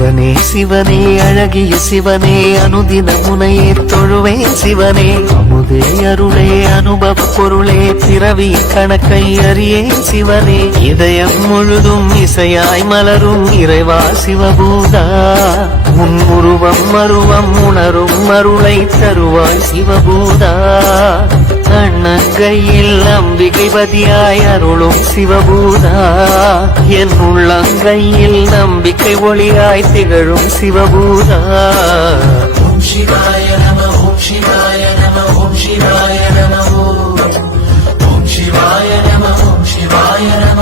சிவனே சிவனே அழகிய சிவனே அனுதின முனையே தொழுவேன் சிவனே அமுதே அருளே அனுபவ பொருளே பிறவி கணக்கை அறியேன் சிவனே இதயம் முழுதும் இசையாய் மலரும் இறைவா சிவபூதா உன் உருவம் மருவம் உணரும் அருளை தருவாய் சிவபூதா அண்ணங்கையில் அம்பிகைபதியாய் அருளும் சிவபூதா என் உள்ளங்கையில் நம்பிக்கை ஒளியாய் திகழும் சிவபூதா ஓம் சிவாய நம ஓம் சிவாய நம ஓம் சிவாய நம ஓம் சிவாய நம ஓம் சிவாய நம